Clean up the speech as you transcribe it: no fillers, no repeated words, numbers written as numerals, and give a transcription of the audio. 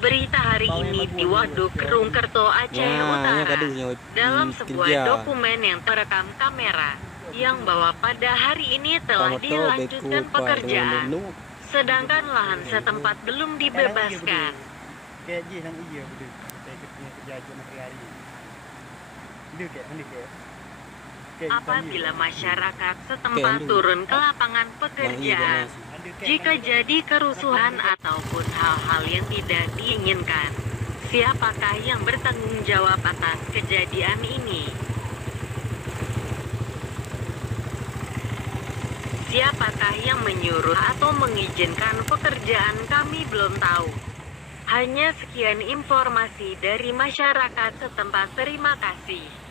Berita hari ini di Waduk Kerungkerto, Aceh Utara. Dalam sebuah dokumen yang terekam kamera, yang bahwa pada hari ini telah dilanjutkan pekerjaan, sedangkan lahan setempat belum dibebaskan. Apabila masyarakat setempat turun ke lapangan pekerjaan, jika jadi kerusuhan ataupun hal-hal yang tidak diinginkan, siapakah yang bertanggung jawab atas kejadian ini? Siapakah yang menyuruh atau mengizinkan pekerjaan kami belum tahu. Hanya sekian informasi dari masyarakat setempat. Terima kasih.